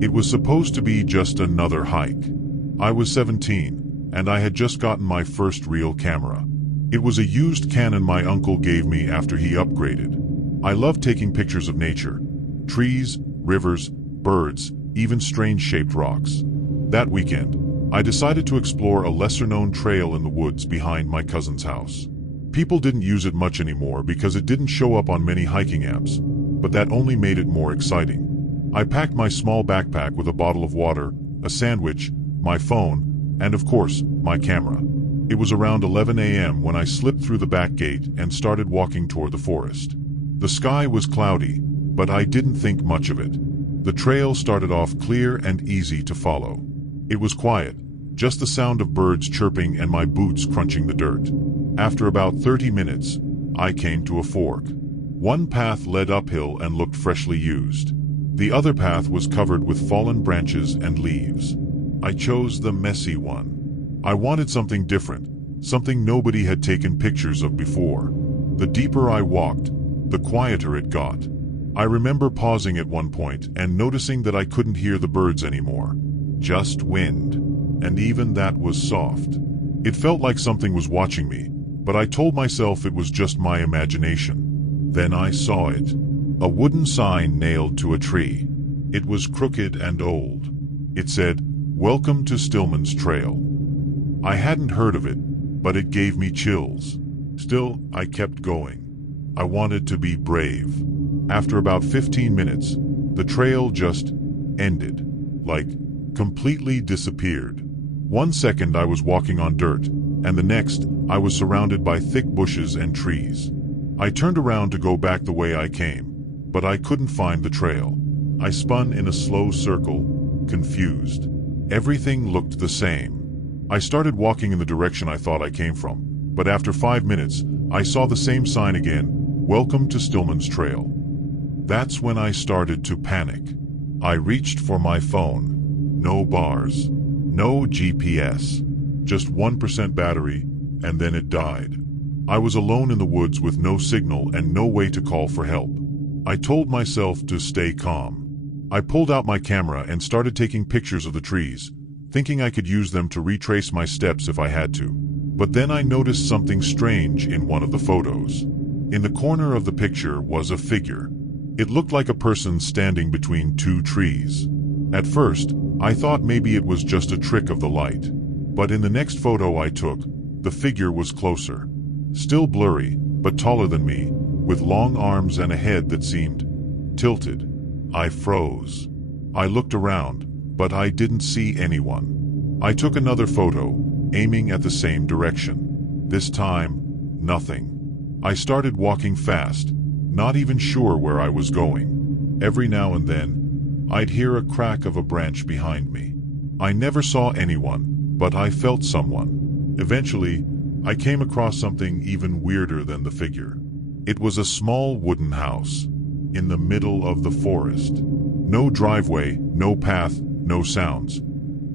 It was supposed to be just another hike. I was 17, and I had just gotten my first real camera. It was a used Canon my uncle gave me after he upgraded. I loved taking pictures of nature. Trees, rivers, birds, even strange-shaped rocks. That weekend, I decided to explore a lesser-known trail in the woods behind my cousin's house. People didn't use it much anymore because it didn't show up on many hiking apps, but that only made it more exciting. I packed my small backpack with a bottle of water, a sandwich, my phone, and of course, my camera. It was around 11 a.m. when I slipped through the back gate and started walking toward the forest. The sky was cloudy, but I didn't think much of it. The trail started off clear and easy to follow. It was quiet, just the sound of birds chirping and my boots crunching the dirt. After about 30 minutes, I came to a fork. One path led uphill and looked freshly used. The other path was covered with fallen branches and leaves. I chose the messy one. I wanted something different, something nobody had taken pictures of before. The deeper I walked, the quieter it got. I remember pausing at one point and noticing that I couldn't hear the birds anymore. Just wind. And even that was soft. It felt like something was watching me, but I told myself it was just my imagination. Then I saw it. A wooden sign nailed to a tree. It was crooked and old. It said, "Welcome to Stillman's Trail." I hadn't heard of it, but it gave me chills. Still, I kept going. I wanted to be brave. After about 15 minutes, the trail just ended. Like, completely disappeared. 1 second I was walking on dirt, and the next, I was surrounded by thick bushes and trees. I turned around to go back the way I came, but I couldn't find the trail. I spun in a slow circle, confused. Everything looked the same. I started walking in the direction I thought I came from, but after 5 minutes, I saw the same sign again, "Welcome to Stillman's Trail." That's when I started to panic. I reached for my phone. No bars. No GPS. Just 1% battery, and then it died. I was alone in the woods with no signal and no way to call for help. I told myself to stay calm. I pulled out my camera and started taking pictures of the trees, thinking I could use them to retrace my steps if I had to. But then I noticed something strange in one of the photos. In the corner of the picture was a figure. It looked like a person standing between two trees. At first, I thought maybe it was just a trick of the light. But in the next photo I took, the figure was closer. Still blurry, but taller than me, with long arms and a head that seemed tilted. I froze. I looked around, but I didn't see anyone. I took another photo, aiming at the same direction. This time, nothing. I started walking fast, not even sure where I was going. Every now and then, I'd hear a crack of a branch behind me. I never saw anyone, but I felt someone. Eventually, I came across something even weirder than the figure. It was a small wooden house, in the middle of the forest. No driveway, no path, no sounds.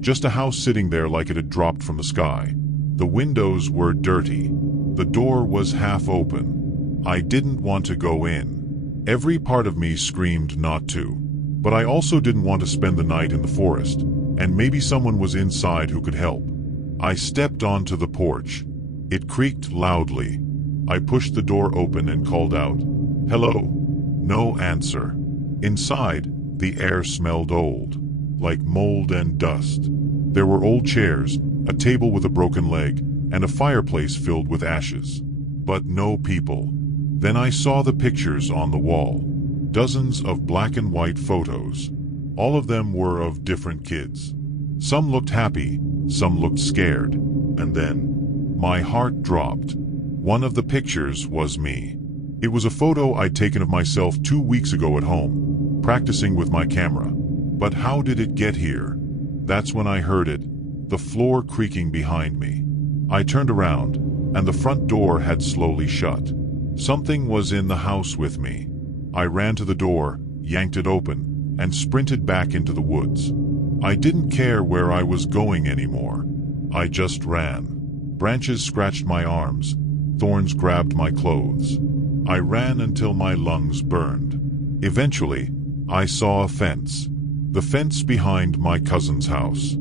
Just a house sitting there like it had dropped from the sky. The windows were dirty. The door was half open. I didn't want to go in. Every part of me screamed not to. But I also didn't want to spend the night in the forest, and maybe someone was inside who could help. I stepped onto the porch. It creaked loudly. I pushed the door open and called out, "Hello." No answer. Inside, the air smelled old, like mold and dust. There were old chairs, a table with a broken leg, and a fireplace filled with ashes. But no people. Then I saw the pictures on the wall. Dozens of black and white photos. All of them were of different kids. Some looked happy, some looked scared. And then, my heart dropped. One of the pictures was me. It was a photo I'd taken of myself 2 weeks ago at home, practicing with my camera. But how did it get here? That's when I heard it, the floor creaking behind me. I turned around, and the front door had slowly shut. Something was in the house with me. I ran to the door, yanked it open, and sprinted back into the woods. I didn't care where I was going anymore. I just ran. Branches scratched my arms. Thorns grabbed my clothes. I ran until my lungs burned. Eventually, I saw a fence. The fence behind my cousin's house.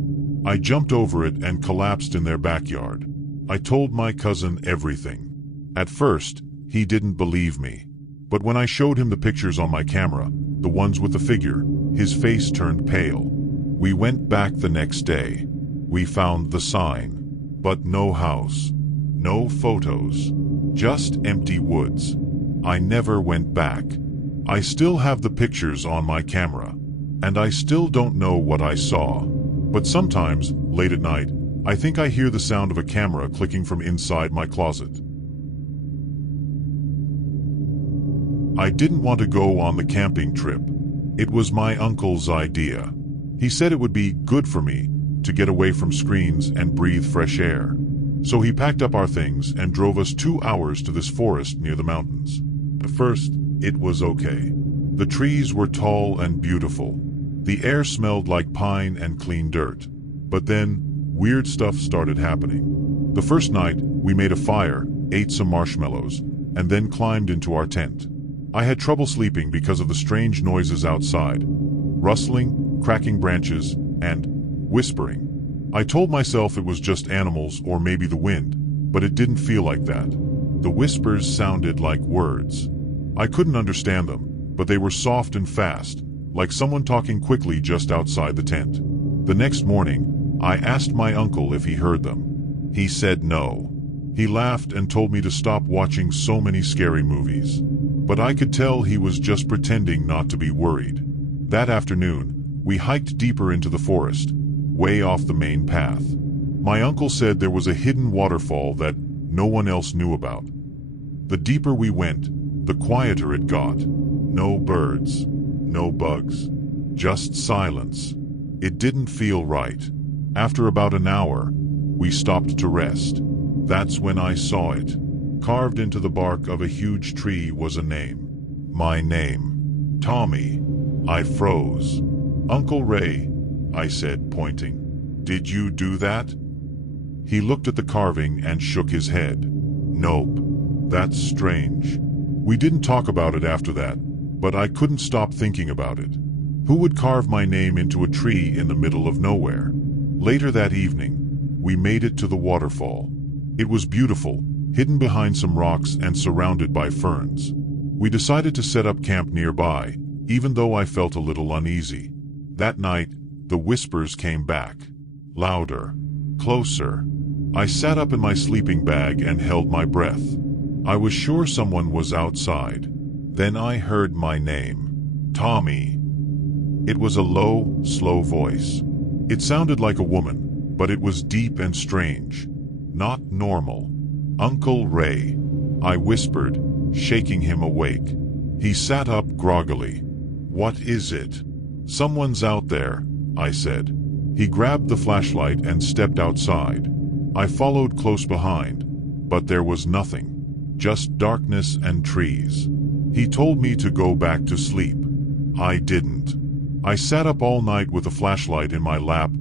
I jumped over it and collapsed in their backyard. I told my cousin everything. At first, he didn't believe me. But when I showed him the pictures on my camera, the ones with the figure, his face turned pale. We went back the next day. We found the sign. But no house. No photos. Just empty woods. I never went back. I still have the pictures on my camera. And I still don't know what I saw. But sometimes, late at night, I think I hear the sound of a camera clicking from inside my closet. I didn't want to go on the camping trip. It was my uncle's idea. He said it would be good for me to get away from screens and breathe fresh air. So he packed up our things and drove us 2 hours to this forest near the mountains. At first, it was okay. The trees were tall and beautiful. The air smelled like pine and clean dirt. But then, weird stuff started happening. The first night, we made a fire, ate some marshmallows, and then climbed into our tent. I had trouble sleeping because of the strange noises outside. Rustling, cracking branches, and whispering. I told myself it was just animals or maybe the wind, but it didn't feel like that. The whispers sounded like words. I couldn't understand them, but they were soft and fast, like someone talking quickly just outside the tent. The next morning, I asked my uncle if he heard them. He said no. He laughed and told me to stop watching so many scary movies. But I could tell he was just pretending not to be worried. That afternoon, we hiked deeper into the forest, way off the main path. My uncle said there was a hidden waterfall that no one else knew about. The deeper we went, the quieter it got. No birds, no bugs, just silence. It didn't feel right. After about an hour, we stopped to rest. That's when I saw it. Carved into the bark of a huge tree was a name. My name. Tommy. I froze. Uncle Ray, I said, pointing. Did you do that? He looked at the carving and shook his head. Nope. That's strange. We didn't talk about it after that, but I couldn't stop thinking about it. Who would carve my name into a tree in the middle of nowhere? Later that evening, we made it to the waterfall. It was beautiful, hidden behind some rocks and surrounded by ferns. We decided to set up camp nearby, even though I felt a little uneasy. That night, the whispers came back. Louder. Closer. I sat up in my sleeping bag and held my breath. I was sure someone was outside. Then I heard my name. Tommy. It was a low, slow voice. It sounded like a woman, but it was deep and strange. Not normal. Uncle Ray. I whispered, shaking him awake. He sat up groggily. What is it? Someone's out there, I said. He grabbed the flashlight and stepped outside. I followed close behind, but there was nothing. Just darkness and trees. He told me to go back to sleep. I didn't. I sat up all night with a flashlight in my lap,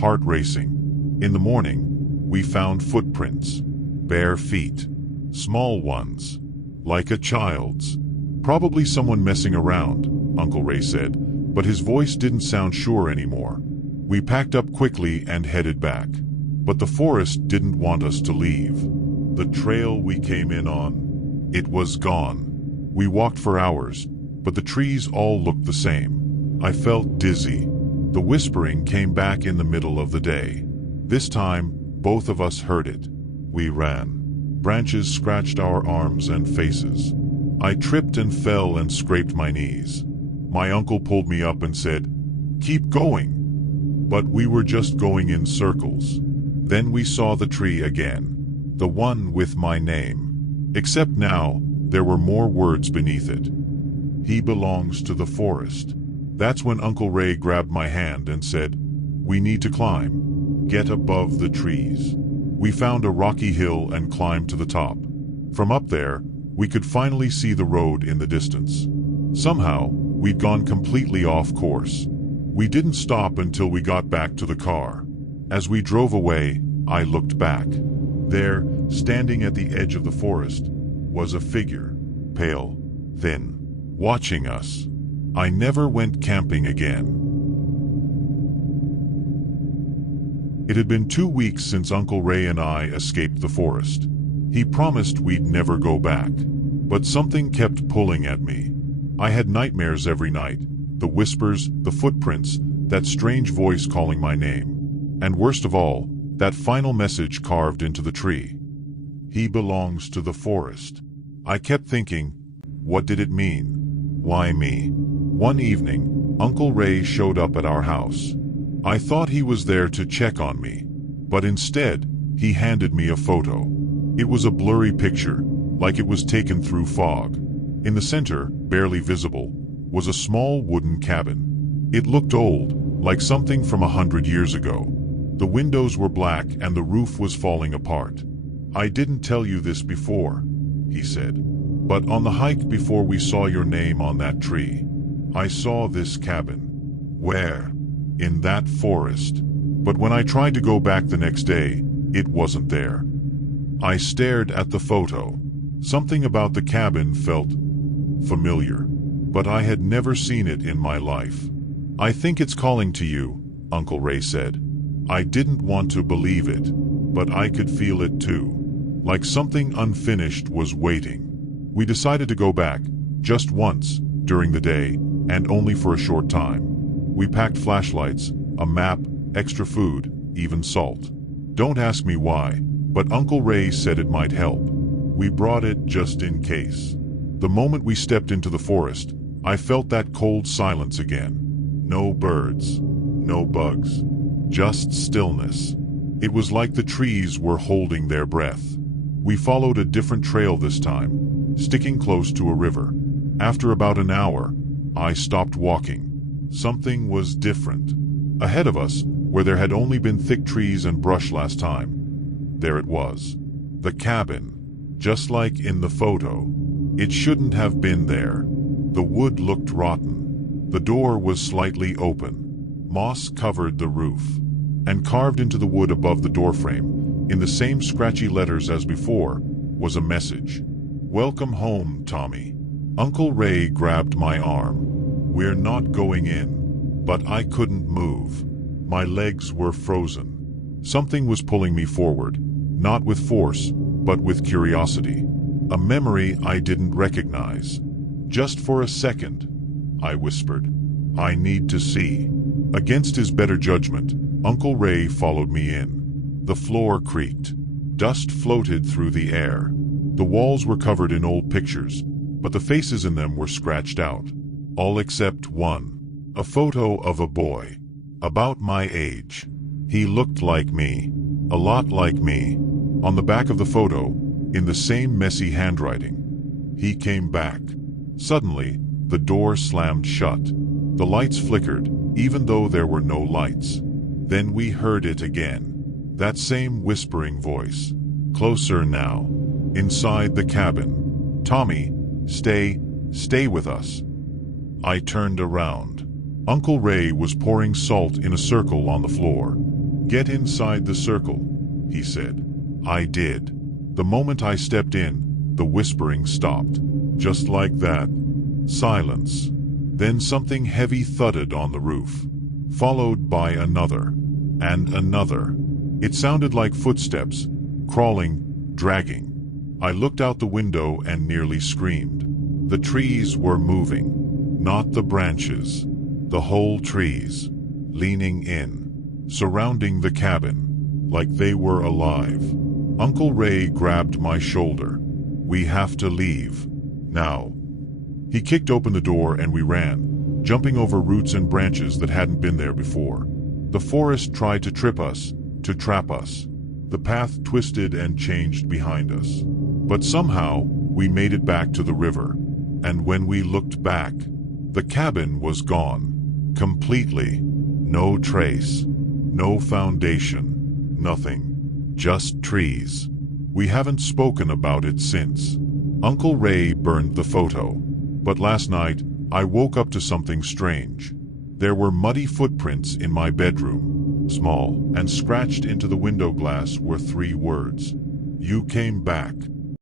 heart racing. In the morning, we found footprints. Bare feet. Small ones. Like a child's. Probably someone messing around, Uncle Ray said, but his voice didn't sound sure anymore. We packed up quickly and headed back. But the forest didn't want us to leave. The trail we came in on, it was gone. We walked for hours, but the trees all looked the same. I felt dizzy. The whispering came back in the middle of the day. This time, both of us heard it. We ran. Branches scratched our arms and faces. I tripped and fell and scraped my knees. My uncle pulled me up and said, "Keep going." But we were just going in circles. Then we saw the tree again. The one with my name. Except now, there were more words beneath it. He belongs to the forest. That's when Uncle Ray grabbed my hand and said, "We need to climb. Get above the trees." We found a rocky hill and climbed to the top. From up there, we could finally see the road in the distance. Somehow, we'd gone completely off course. We didn't stop until we got back to the car. As we drove away, I looked back. There, standing at the edge of the forest, was a figure, pale, thin, watching us. I never went camping again. It had been 2 weeks since Uncle Ray and I escaped the forest. He promised we'd never go back. But something kept pulling at me. I had nightmares every night. The whispers, the footprints, that strange voice calling my name. And worst of all, that final message carved into the tree. He belongs to the forest. I kept thinking, what did it mean? Why me? One evening, Uncle Ray showed up at our house. I thought he was there to check on me. But instead, he handed me a photo. It was a blurry picture, like it was taken through fog. In the center, barely visible, was a small wooden cabin. It looked old, like something from 100 years ago. The windows were black and the roof was falling apart. I didn't tell you this before, he said. But on the hike before we saw your name on that tree, I saw this cabin. Where? In that forest. But when I tried to go back the next day, it wasn't there. I stared at the photo. Something about the cabin felt familiar, but I had never seen it in my life. I think it's calling to you, Uncle Ray said. I didn't want to believe it, but I could feel it too. Like something unfinished was waiting. We decided to go back, just once, during the day, and only for a short time. We packed flashlights, a map, extra food, even salt. Don't ask me why, but Uncle Ray said it might help. We brought it just in case. The moment we stepped into the forest, I felt that cold silence again. No birds, no bugs, just stillness. It was like the trees were holding their breath. We followed a different trail this time, sticking close to a river. After about an hour, I stopped walking. Something was different. Ahead of us, where there had only been thick trees and brush last time, there it was. The cabin. Just like in the photo. It shouldn't have been there. The wood looked rotten. The door was slightly open. Moss covered the roof. And carved into the wood above the doorframe, in the same scratchy letters as before, was a message. Welcome home, Tommy. Uncle Ray grabbed my arm. We're not going in. But I couldn't move. My legs were frozen. Something was pulling me forward, not with force, but with curiosity. A memory I didn't recognize. Just for a second, I whispered. I need to see. Against his better judgment, Uncle Ray followed me in. The floor creaked. Dust floated through the air. The walls were covered in old pictures, but the faces in them were scratched out. All except one. A photo of a boy. About my age. He looked like me. A lot like me. On the back of the photo, in the same messy handwriting. He came back. Suddenly, the door slammed shut. The lights flickered, even though there were no lights. Then we heard it again. That same whispering voice. Closer now. Inside the cabin. Tommy, stay with us. I turned around. Uncle Ray was pouring salt in a circle on the floor. Get inside the circle, he said. I did. The moment I stepped in, the whispering stopped. Just like that. Silence. Then something heavy thudded on the roof. Followed by another. And another. It sounded like footsteps. Crawling, dragging. I looked out the window and nearly screamed. The trees were moving. Not the branches. The whole trees. Leaning in. Surrounding the cabin. Like they were alive. Uncle Ray grabbed my shoulder. We have to leave. Now. He kicked open the door and we ran, jumping over roots and branches that hadn't been there before. The forest tried to trip us, to trap us. The path twisted and changed behind us. But somehow, we made it back to the river. And when we looked back, the cabin was gone. Completely. No trace. No foundation. Nothing. Just trees. We haven't spoken about it since. Uncle Ray burned the photo. But last night, I woke up to something strange. There were muddy footprints in my bedroom. Small, and scratched into the window glass were 3 words. You came back.